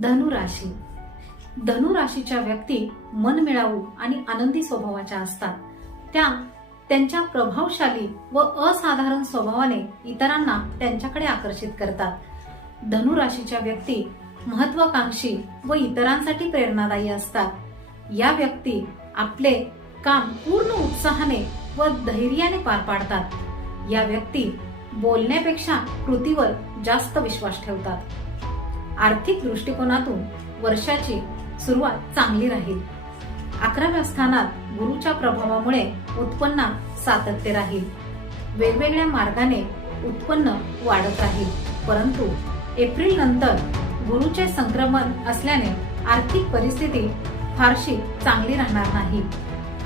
धनुराशी. धनुराशीच्या व्यक्ती मनमिळावू आणि आनंदी स्वभावाच्या असतात. त्या त्यांच्या प्रभावशाली व असाधारण स्वभावाने इतरांना त्यांच्याकडे आकर्षित करतात. धनुराशीच्या व्यक्ती महत्वाकांक्षी व इतरांसाठी प्रेरणादायी असतात. या व्यक्ती आपले काम पूर्ण उत्साहाने व धैर्याने पार पाडतात. या व्यक्ती बोलण्यापेक्षा कृतीवर जास्त विश्वास ठेवतात. आर्थिक दृष्टिकोनातून वर्षाची सुरुवात चांगली राहील. अकराव्या स्थानात गुरुच्या प्रभावामुळे उत्पन्नात सातत्य राहील. वेगवेगळ्या मार्गाने उत्पन्न वाढत राहील. परंतु एप्रिल नंतर गुरुचे संक्रमण असल्याने आर्थिक परिस्थिती फारशी चांगली राहणार नाही.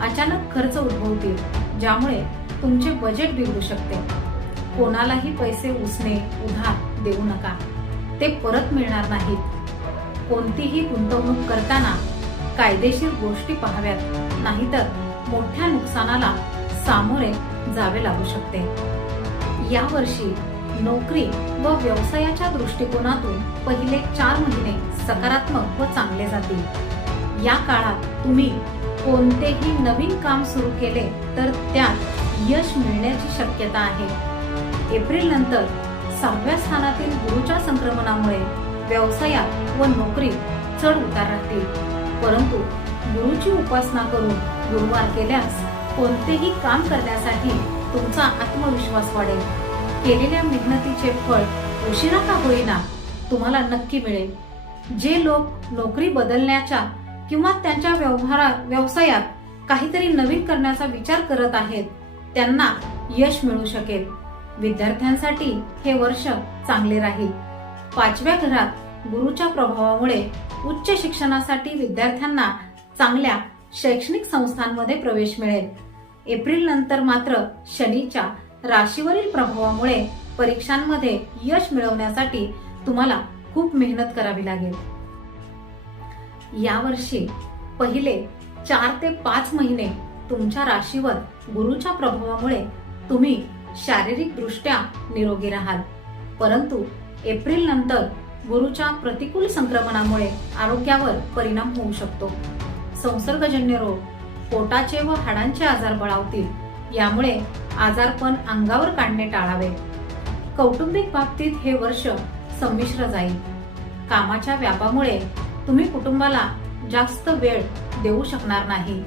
अचानक खर्च उद्भवतील ज्यामुळे तुमचे बजेट बिघडू शकते. कोणालाही पैसे उसने उधार देऊ नका. ते परत मिळणार नाहीत. कोणतीही गुंतवणूक करताना कायदेशीर गोष्टी पाहाव्यात नाहीतर मोठ्या नुकसानाला सामोरे जावे लागू शकते. यावर्षी नोकरी व व्यवसायाच्या दृष्टिकोनातून पहिले चार महिने सकारात्मक व चांगले जातील. या काळात तुम्ही कोणतेही नवीन काम सुरू केले तर त्यात यश मिळण्याची शक्यता आहे. एप्रिल नंतर सहाव्या स्थानातील गुरुच्या संक्रमणामुळे व्यवसायात व नोकरीत चढ उतार राहतील. परंतु गुरुची उपासना करून गुरुवार केल्यास कोणतेही काम करण्यासाठी तुमचा आत्मविश्वास वाढेल. केलेल्या मेहनतीचे फळ उशिरा का होईना तुम्हाला नक्की मिळेल. जे लोक नोकरी बदलण्याच्या किंवा त्यांच्या व्यवहारात व्यवसायात काहीतरी नवीन करण्याचा विचार करत आहेत त्यांना यश मिळू शकेल. विद्यार्थ्यांसाठी हे वर्ष चांगले राहील. पाचव्या घरात गुरुच्या प्रभावामुळे उच्च शिक्षणासाठी विद्यार्थ्यांना चांगल्या शैक्षणिक संस्थांमध्ये प्रवेश मिळेल. एप्रिल नंतर मात्र शनीच्या राशीवरील प्रभावामुळे परीक्षांमध्ये यश मिळवण्यासाठी तुम्हाला खूप मेहनत करावी लागेल. यावर्षी पहिले चार ते पाच महिने तुमच्या राशीवर गुरुच्या प्रभावामुळे तुम्ही शारीरिकदृष्ट्या निरोगी राहाल. परंतु एप्रिल नंतर गुरुच्या प्रतिकूल संक्रमणामुळे आरोग्यावर परिणाम होऊ शकतो. संसर्गजन्य रोग पोटाचे व हाडांचे आजार बळावतील यामुळे आजारपण अंगावर काढणे टाळावे. कौटुंबिक बाबतीत हे वर्ष संमिश्र जाईल. कामाच्या व्यापामुळे तुम्ही कुटुंबाला जास्त वेळ देऊ शकणार नाही.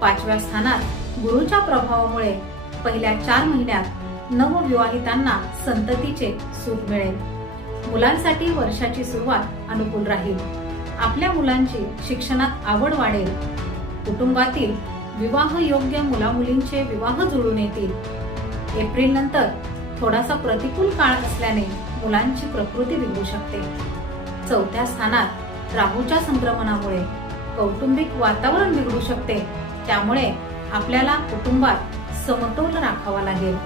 पाचव्या स्थानात गुरुच्या प्रभावामुळे पहिल्या चार महिन्यात नवविवाहितांना संततीचे सुख मिळेल. मुलांसाठी वर्षाची सुरुवात अनुकूल राहील. आपल्या मुलांची शिक्षणात आवड वाढेल. कुटुंबातील विवाह योग्य मुलामुलींचे विवाह जुळून येतील. एप्रिल नंतर थोडासा प्रतिकूल काळ असल्याने मुलांची प्रकृती बिघडू शकते. चौथ्या स्थानात राहूच्या संक्रमणामुळे कौटुंबिक वातावरण बिघडू शकते. त्यामुळे आपल्याला कुटुंबात समतोल राखावा लागेल.